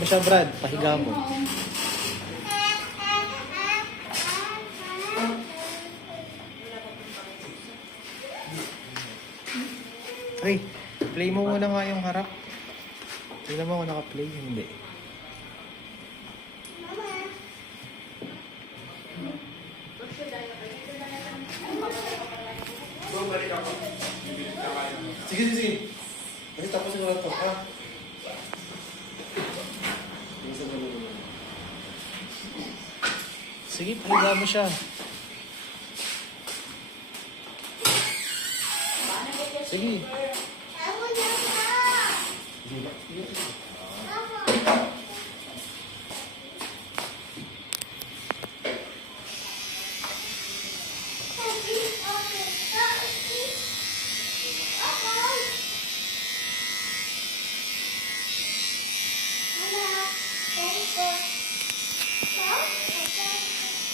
mo siya, Brad. Pahiga mo. Ay, play mo muna nga yung harap. Tingnan mo kung naka-play. Hindi. Sige, sige, sige. Kasi tapos ko lang ito, ha? Sige, pahiga mo siya. Sige.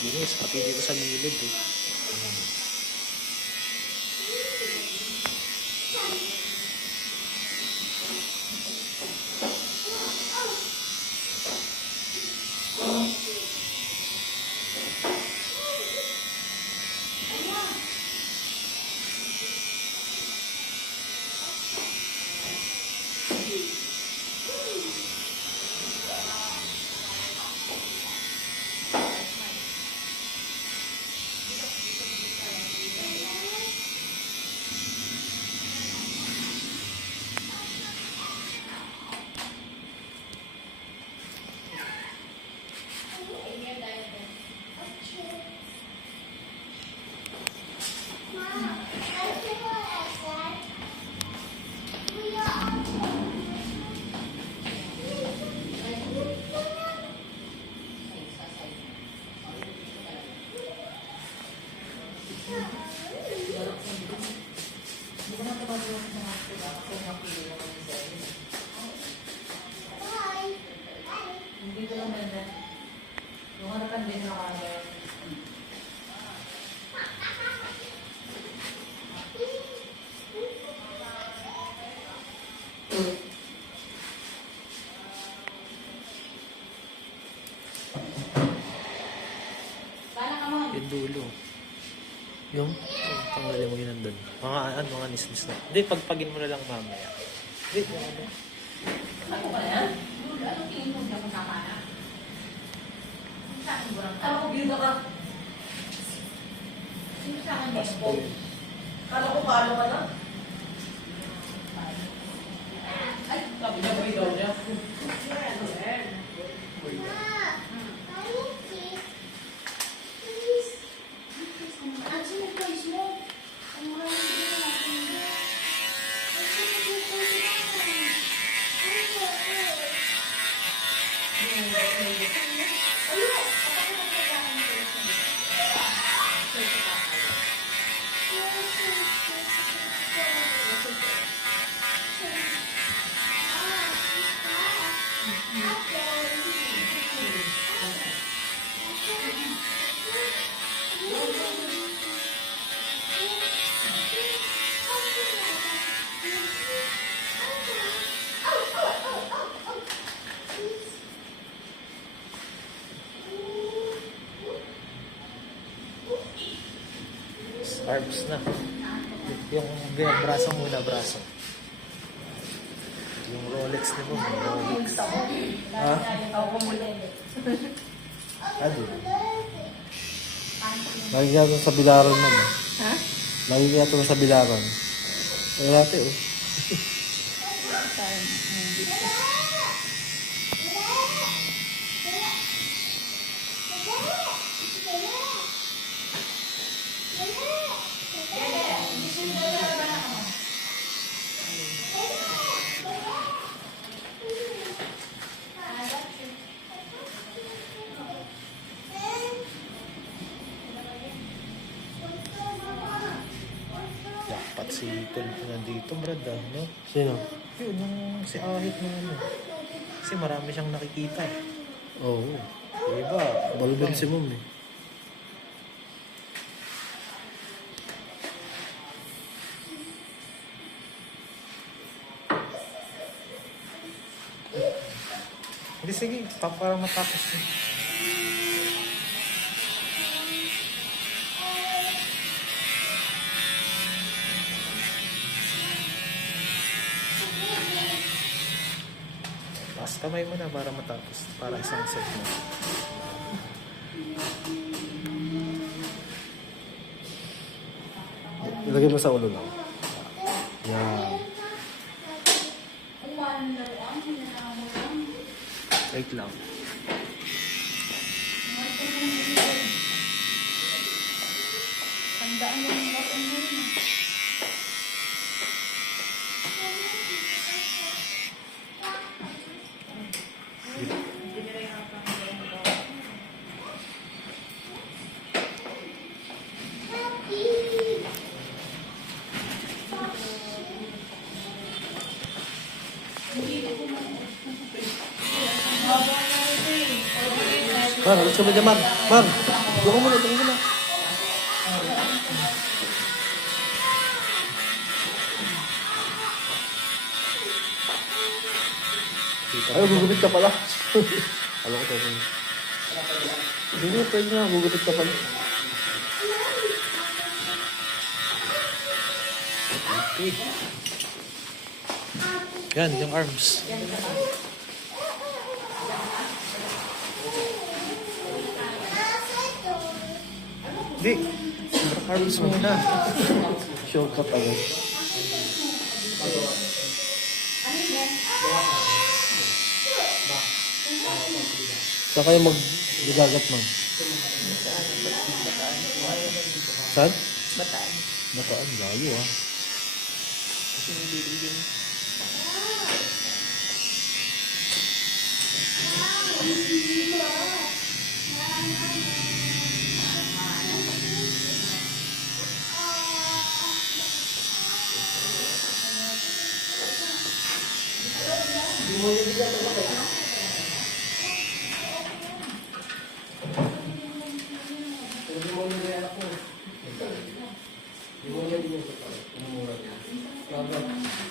Bilis, pati dito sa gilid eh. Yung dulo. Yung tanggalin mo yun nandun. Mga nisnis na. Hindi, pagpagin mo na lang mamaya. Hindi, ano. Ako ba yan? Ano tingin mo siya kung tama na? Sa akin mo lang. Kala ko bida ka. Sino sa akin next po? Kala ko palo ka na? Ay, sabi niya bida niya. Arms na. Yung braso muna, braso. Yung Rolex ni mo, Rolex. Ha? Adi. Lagi ka ito sa bilaran mo. Ha? Lagi ka ito sa bilaran. Ay, natin eh. Dapat si Tol nandito, Brad, no? Sino? Yun, yung si Ahit na ano. Kasi marami siyang nakikita eh. Oo. Diba? Balban si Mom eh. Hindi, sige. Para matapos eh. Taas kamay mo na para matapos. Para isang set mo. Ilagay mo sa ulo lang. Yan. Wait lang. Tandaan mo yung button mo yun. Mar, alis ka ba dyan, Mar? Mar, doon ka muna, doon ka muna. Ay, gugupit ka pala. Alam ko tayo. Hindi, pwede na, gugupit ka pala. Okay. Yan, yung arms. Hindi. Arms muna. Shortcut agad. Saan kayo mag-gagat, Mang? Saan? Bataan. Bataan, layo ah. Kasi nililin.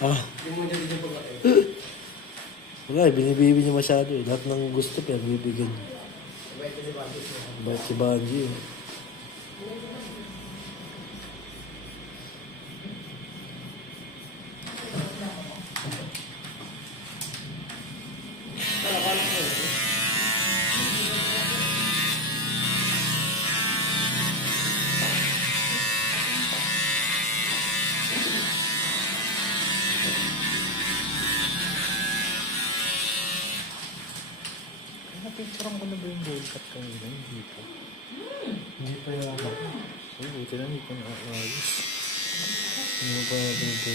Ah. Wala, binibibi niya masyado eh. Lahat ng gusto pero bibigyan niya. Bait si Banji eh. Napicturean ko na ba yung bowl cut kanina? Hindi pa. Hindi pa yung ako. Uy, buti na hindi pa naayos. Hindi pa natin ito.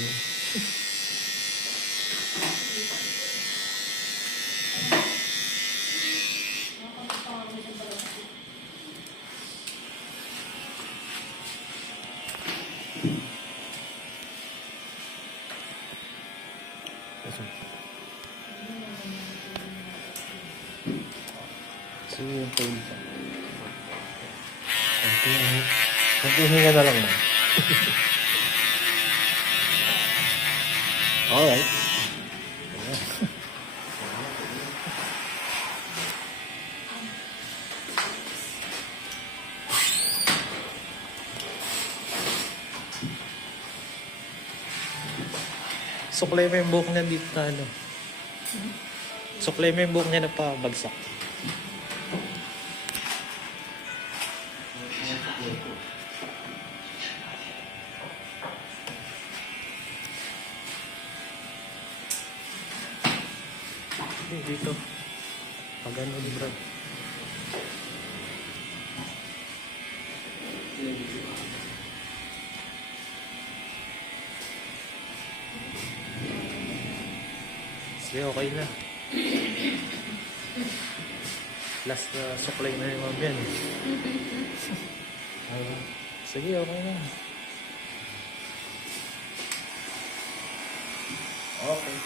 Sige yung bowl cut. Konting hinga na lang na. Alright. Suklay mo yung buhok niya dito na ano. Suklay mo yung buhok niya na pabagsak. Dito. Pag ganun, bro. Sige, okay na. Last na suklay na yung mga yan. Sige, okay na. Okay.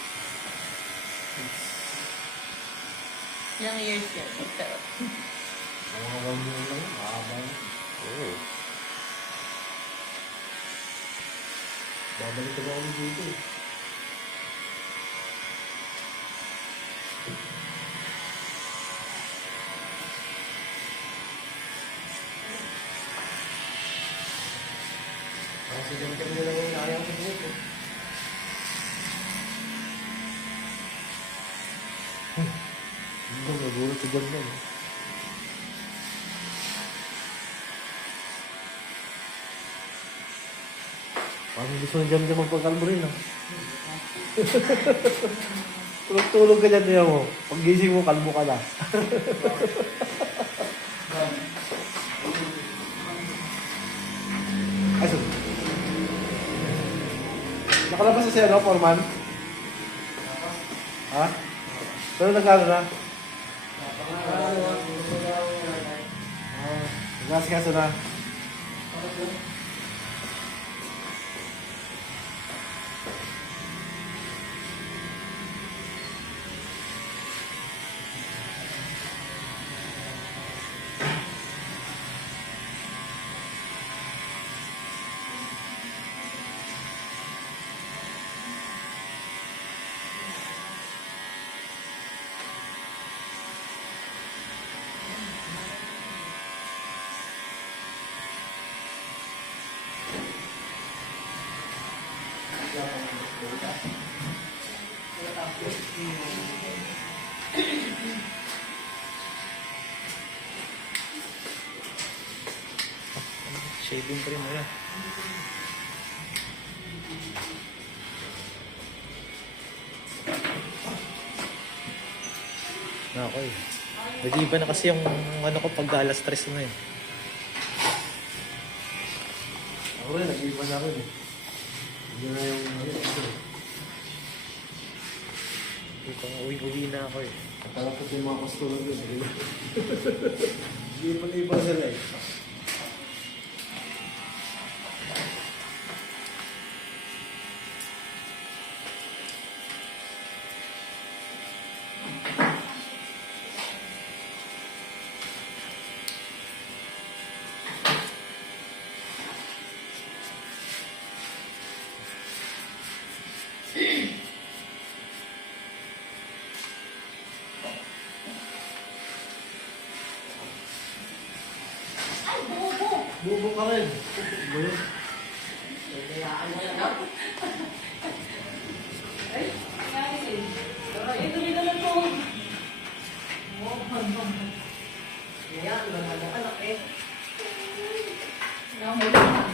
Ilang years yan? Pero, Mga 1 year lang yun. Mahaba yun. Oh. Babalik ka ba kami dito eh. ganda. Eh. Parang gusto na dyan magpakalbo rin, ah. Tulog-tulog ka dyan, niya mo. Pag gising mo, kalbo ka na. Aso. Nakalabas na siya, no, Foreman? Ha? Pero nag-ano na? Nag-asikaso na. Shaving cream mo yan. Ako eh. Nag-iba na kasi yung ano ko pag alas 3 na eh. Ako rin, nag-iba na rin eh. Hindi na yung... Ito, uwi na ako eh. Nakalapot yung mga customer yun. Hindi pa iba sila eh. Ay, bobo! Bubo ka rin. Bubo. Kayaan mo yan, no? Ay, kaya ito rin naman po. Oh, kaya, lumala ka lang eh. Namoy yan.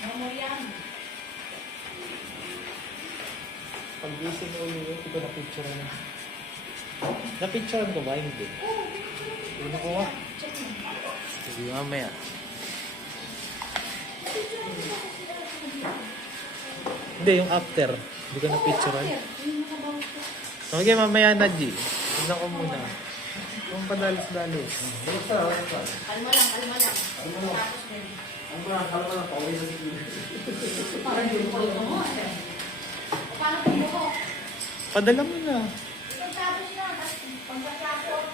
Namoy yan. Pag-isip ko yun, ito na-picture na. Na-picturean ko ba? Hindi. Ano ko nga? Sige, mamaya. Hindi, yung after. Hindi ko na-picturean. Okay, mamaya na, G. Tignan ko muna. Kung padalos-dalos. Kalma lang, kalma lang. Tapos din. Kalma lang, pauwi na si Kino. Parang yung polo mo eh. Paano pilo ko? Padala mo na. Pagtapos na, tapos pagkatapos.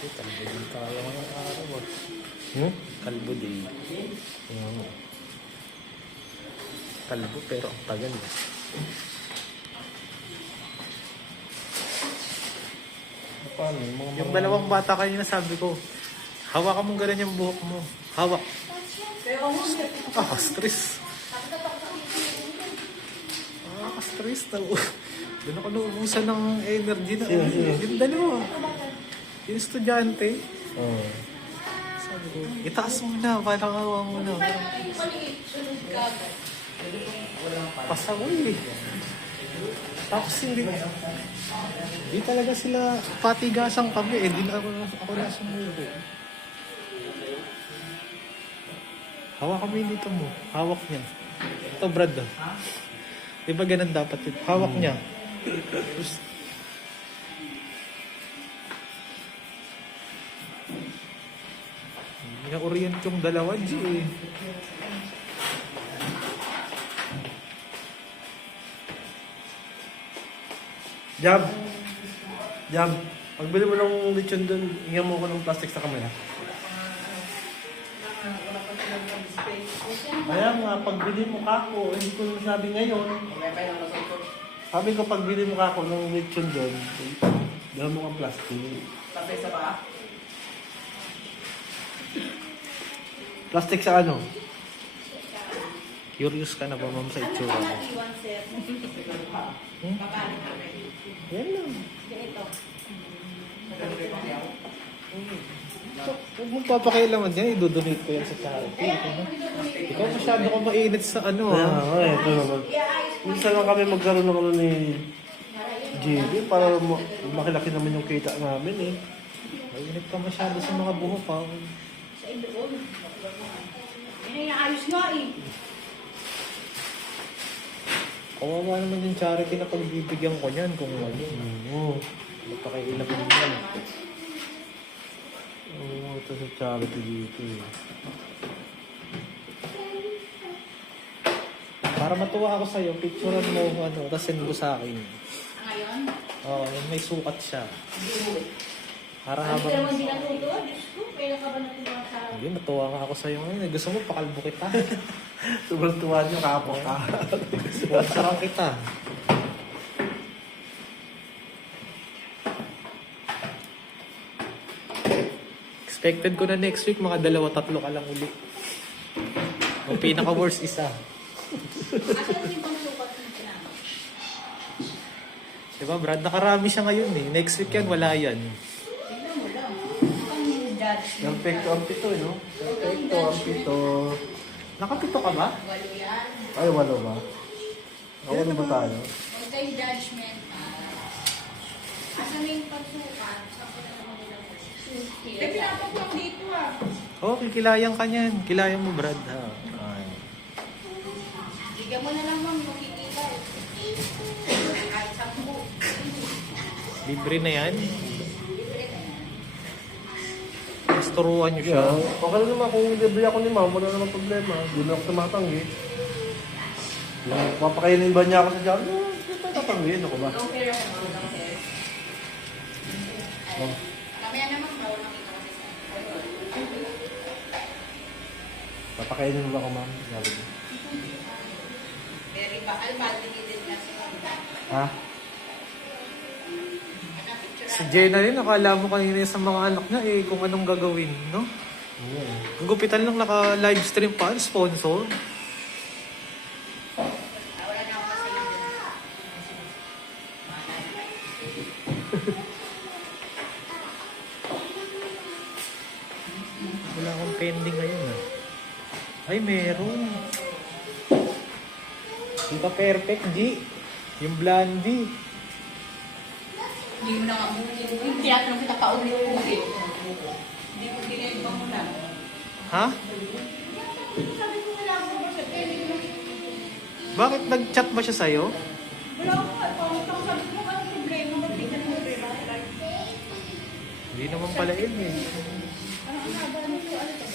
Kalbo din tayo ngayong araw. Kalbo din. Kalbo pero ang tagal. Paano? Yung dalawang bata kanina sabi ko, hawakan mo ganun yung buhok mo. Hawak. Pero ako, Stress. Stress. Doon ako nauubusan ng energy na. Yung dalawa. Yung estudyante. Oo. Sabi ko, itaas mo na, parang hawa mo na. yung maliit, sunod ka. Pasaway eh. Tapos hindi talaga sila patigasan kami eh. Di na ako na sumubo. Hawak kami dito mo. Hawak niya. Ito Brad ah. Diba ganun dapat yun? Hawak niya. Tapos, na-orient yung dalawa, G eh. Jam. Jam. Pagbili mo ng lechon doon, ingyan mo ko ng plastic sa kamera. Wala pa silang mag-display. Kaya nga, pagbili mo kako, hindi ko nasabi ngayon. Wala pa yung nasa Sabi ko, pagbili mo kako ng lechon doon, dala mo kang plastic. Tapos sa ba? Plastic sa ano? Curious ka na ba, ma'am, sa itsura mo? iwan, sir? Hmm? Babalik namin. Yan lang. Ganito. Huwag mong papakailangan yan, idodonate ko yan sa charity. Ikaw masyado ka mainit sa ano, Ito naman. Minsan lang kami magkaroon ng ano ni JB para makilaki naman yung kita namin eh. Mainit ka masyado sa mga buhok, ha? Sa Indoon. Yan ay ayos nga eh. Kawawa naman yung charity na pagbibigyan ko niyan kung ano. Oo. Magpakailangan yan. Oo, ito sa charity dito eh. Para matuwa ako sa'yo, picturean mo ano, tapos send mo sa akin. Ngayon? Oo, yung may sukat siya. Hindi. Para Ano habang... naman din ang tuto? Diyos ko, kailan ka ba natin mga sa... Hindi, natuwa nga ako sa'yo ngayon. Gusto mo, pakalbo kita. Sobrang tuwa niyo, kapok ka. Sponsoran kita. Expected ko na next week, mga 2-3 ka lang uli. Ang pinaka-worst isa. Asan yung pang sukat ng pinama? Diba, Brad? Nakarami siya ngayon eh. Next week yan, wala yan. Tignan mo lang. Ang judge. Perfecto ang pito eh, no? Perfecto ang pito. Nakapito ka ba? Walo yan. Ay, walo ba? Ano ba tayo? Huwag kayong judgment. Asan yung pagsukat? Saan ko na naman nila? Eh, pinapagpang dito ah. Oo, kikilayang ka niyan. Kilayang mo, Brad. Ha? Ay. Bigyan mo na lang ma'am yung kikita. Kahit 10. Libre na yan. Libre na yan. Mas turuan niyo siya. Yeah. Okay lang naman kung libre ako ni ma'am, wala naman problema. Hindi na ako tumatanggi. Yung papakainin ba niya ako sa job? Hindi pa tatanggihin ako ba? Long hair ako ma'am. Long hair. Oh. Mamaya naman bawal nakita kasi sa Papakainin mo ba ako ma'am? Sabi ko. very ba? Almaltinated kasi ma'am. Ha? Si Jenna rin, akala mo kanina sa mga anak niya eh, kung anong gagawin, no? Yeah. Ang gupitan lang naka-livestream pa, sponsor. Wala na ako kasi Wala akong pending ngayon ah. Ay, meron. Di ba perfect, G? Yung blondie. Hindi mo na nga buhin. Yung tinatanong kita paulit-ulit. Hindi ko pinaiba mo lang. Ha? Sabi ko wala ako ba siya? Kaya hindi ko Bakit nag-chat ba siya sa'yo? wala ako. Pangit ako. Sabi ko ano problema? Ba't di ka na problema? Hindi naman pala yun eh. Ano ang haba nito? Ano to?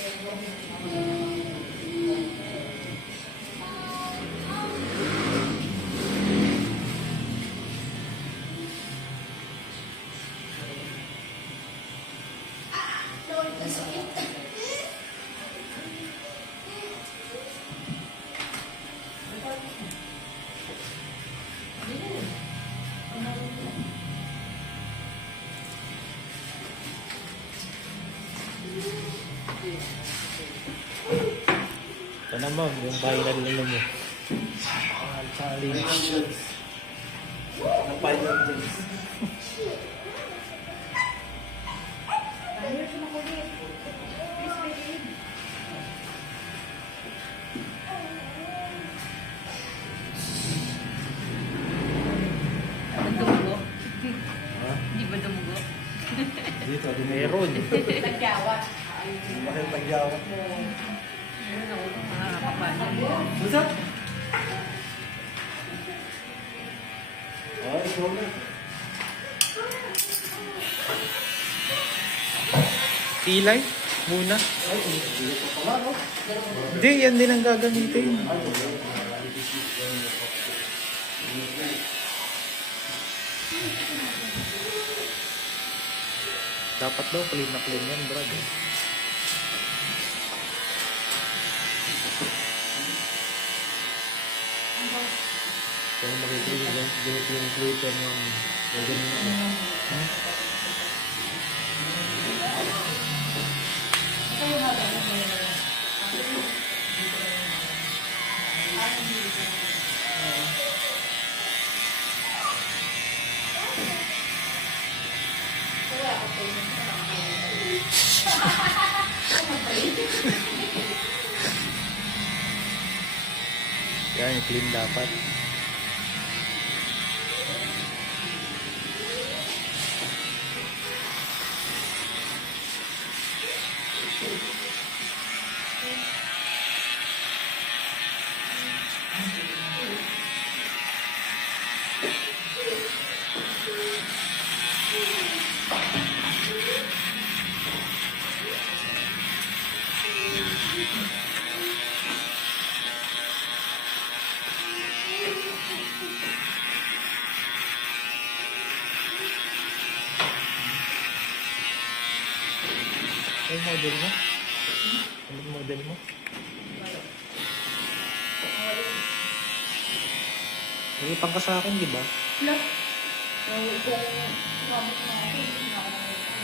Ito na ma'am, yung viral na mo. Challenge. Final days. Ayun, sumakulit. Please, baby. Dumugo? Ha? Di ba dumugo? Dito, di Meron. Nagkawat. Bakit pagyawak mo? Ano, makakapanan. Busat? Ay, ikaw na. Pilay? Muna? Ay, dito pala, no? Hindi, yan din ang gagamitin. Ay, Dapat daw clean na clean yan, Brad. Kaya makikita yung flavor ng ganyan. Yan, clean dapat. Ano model mo? Ano model mo? Nagipang ka sa akin, di ba? Plus, kung gamit na ako, hindi na ako nangutang.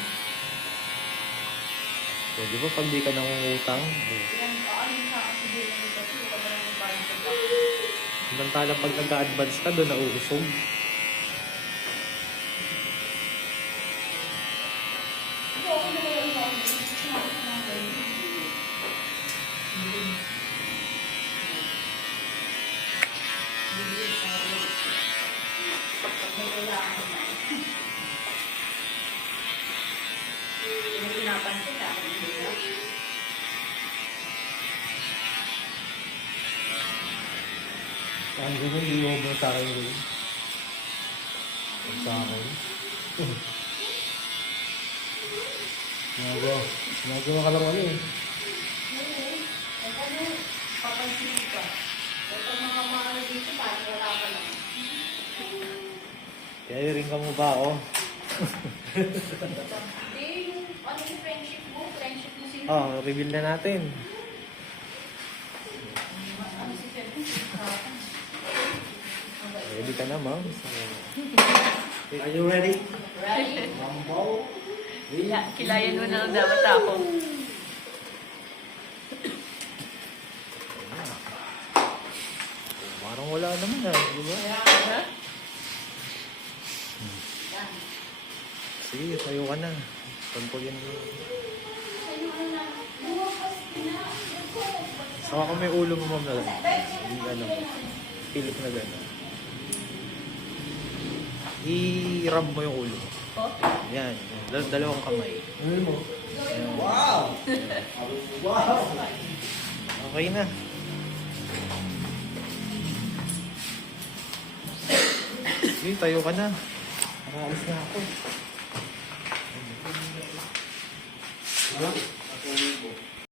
So, di ba pag di ka nangungutang, Yan, kaanin sa akin siguro nito, kasi wala na yung bayan sa back. samantala pag nag-advance ka, doon nauusog. Ito, ako na kaya yung ako, sinabi ko mga ganyan. May kailangan na. Yung pinapansin sa akin, hindi na. Ang ganyan, i-over sa akin yun. Sa akin. Ginagawa ka lang ano eh. Papansin ka. Kapag mga maano dito, parang wala ka lang. Kaya rin ka mo ba, oh? Hindi, yung ano yung friendship mo sino? Oh, reveal na natin. Ano si Kevin? Ready ka na, ma'am. Are you ready? Right? Mambo? Kilayan mo na lang dapat ako. Parang wala naman, di ba? Ha? Sige, tayo ka na. Pagpagyan mo. Saka kung may ulo mo, ma'am, na yung ano, pilit na gano'n. I-rub mo yung ulo. Oh? Yan. Dalawang kamay. Ano mo? Ayan. Wow! Wow! Okay na. Sige, tayo ka na. Nakaalis na ako. Ano?